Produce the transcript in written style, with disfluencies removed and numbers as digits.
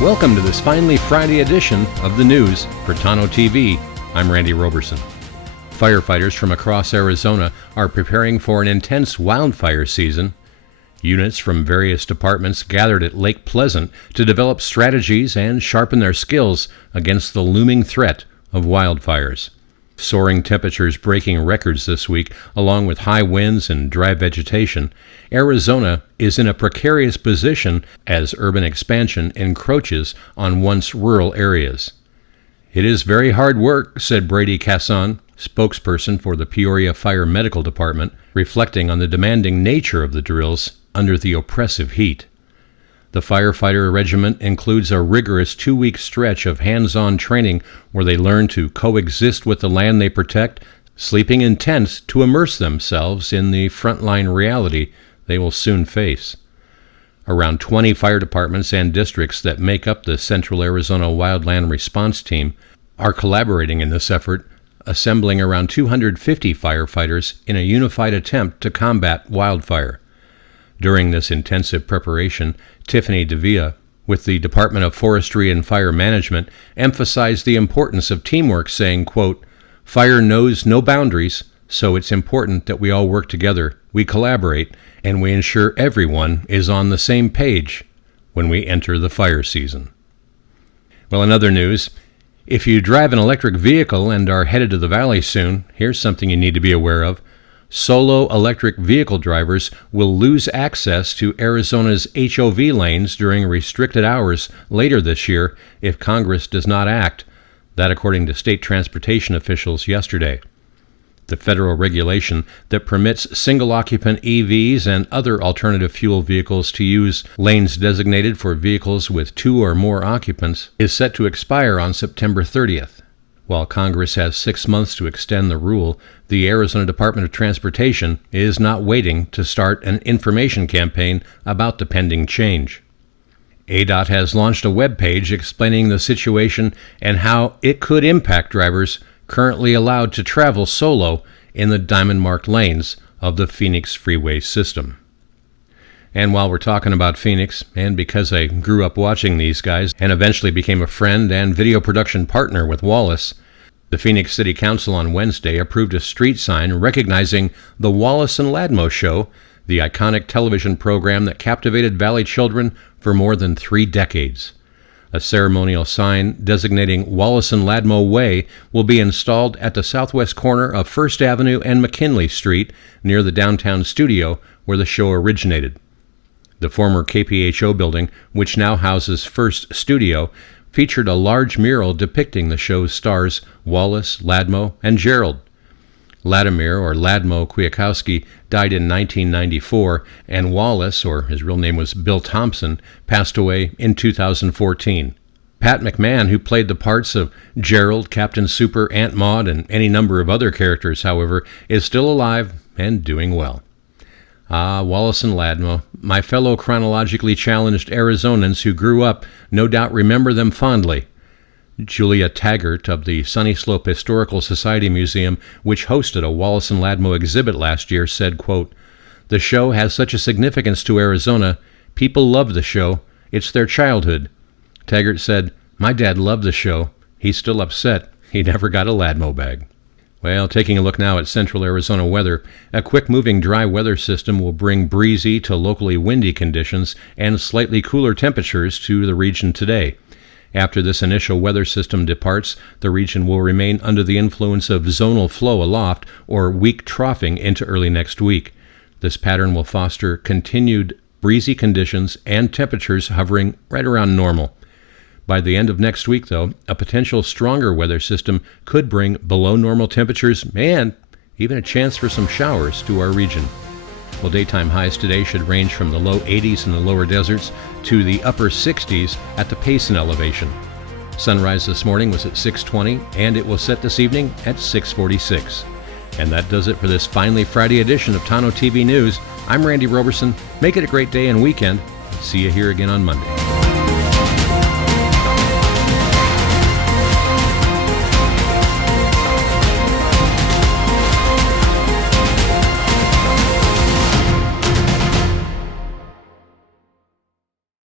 Welcome to this finally Friday edition of the news for Tonto-TV. I'm Randy Roberson. Firefighters from across Arizona are preparing for an intense wildfire season. Units from various departments gathered at Lake Pleasant to develop strategies and sharpen their skills against the looming threat of wildfires. Soaring temperatures breaking records this week, along with high winds and dry vegetation, Arizona is in a precarious position as urban expansion encroaches on once rural areas. It is very hard work, said Brady Casson, spokesperson for the Peoria Fire Medical Department, reflecting on the demanding nature of the drills under the oppressive heat. The firefighter regiment includes a rigorous 2-week stretch of hands-on training where they learn to coexist with the land they protect, sleeping in tents to immerse themselves in the frontline reality they will soon face. Around 20 fire departments and districts that make up the Central Arizona Wildland Response Team are collaborating in this effort, assembling around 250 firefighters in a unified attempt to combat wildfire. During this intensive preparation, Tiffany Devia, with the Department of Forestry and Fire Management, emphasized the importance of teamwork, saying, quote, "Fire knows no boundaries, so it's important that we all work together, we collaborate, and we ensure everyone is on the same page when we enter the fire season." Well, in other news, if you drive an electric vehicle and are headed to the valley soon, here's something you need to be aware of. Solo electric vehicle drivers will lose access to Arizona's HOV lanes during restricted hours later this year if Congress does not act, that according to state transportation officials yesterday. The federal regulation that permits single-occupant EVs and other alternative fuel vehicles to use lanes designated for vehicles with 2 or more occupants is set to expire on September 30th. While Congress has 6 months to extend the rule, the Arizona Department of Transportation is not waiting to start an information campaign about the pending change. ADOT has launched a web page explaining the situation and how it could impact drivers currently allowed to travel solo in the diamond-marked lanes of the Phoenix freeway system. And while we're talking about Phoenix, and because I grew up watching these guys and eventually became a friend and video production partner with Wallace, the Phoenix City Council on Wednesday approved a street sign recognizing the Wallace and Ladmo Show, the iconic television program that captivated Valley children for more than 3 decades. A ceremonial sign designating Wallace and Ladmo Way will be installed at the southwest corner of First Avenue and McKinley Street near the downtown studio where the show originated. The former KPHO building, which now houses First Studio, featured a large mural depicting the show's stars Wallace, Ladmo, and Gerald. Ladimir, or Ladmo Kwiatkowski, died in 1994, and Wallace, or his real name was Bill Thompson, passed away in 2014. Pat McMahon, who played the parts of Gerald, Captain Super, Aunt Maud, and any number of other characters, however, is still alive and doing well. Wallace and Ladmo, my fellow chronologically challenged Arizonans who grew up, no doubt remember them fondly. Julia Taggart of the Sunny Slope Historical Society Museum, which hosted a Wallace and Ladmo exhibit last year, said, quote, "The show has such a significance to Arizona. People love the show. It's their childhood." Taggart said, "My dad loved the show. He's still upset he never got a Ladmo bag." Well, taking a look now at central Arizona weather, a quick-moving dry weather system will bring breezy to locally windy conditions and slightly cooler temperatures to the region today. After this initial weather system departs, the region will remain under the influence of zonal flow aloft or weak troughing into early next week. This pattern will foster continued breezy conditions and temperatures hovering right around normal. By the end of next week, though, a potential stronger weather system could bring below normal temperatures and even a chance for some showers to our region. Well, daytime highs today should range from the low 80s in the lower deserts to the upper 60s at the Payson elevation. Sunrise this morning was at 6:20, and it will set this evening at 6:46. And that does it for this finally Friday edition of Tonto-TV News. I'm Randy Roberson. Make it a great day and weekend. See you here again on Monday.